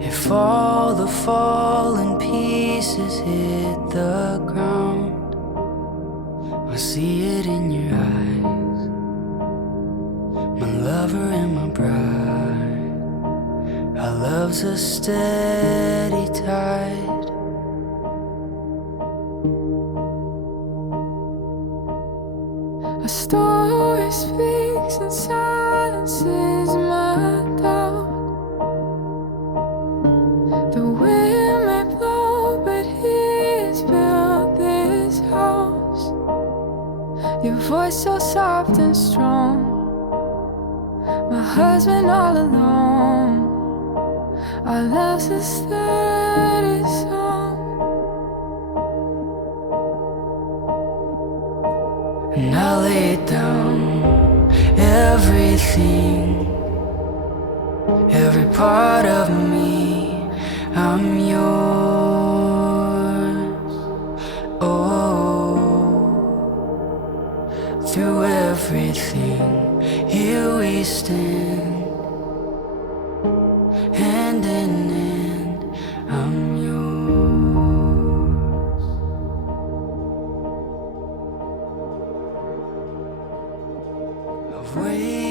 If all the fallen pieces hit the ground, I see it in your eyes, my lover and my bride. Our love's a steady tide. A story speaks and silences my doubt. The wind may blow, but he's built this house. Your voice so soft and strong, my husband all alone. Our love's a steady song. And I lay down everything, every part of me, I'm yours. Oh, through everything, here we stand, hand in hand, I'm yours. I've waited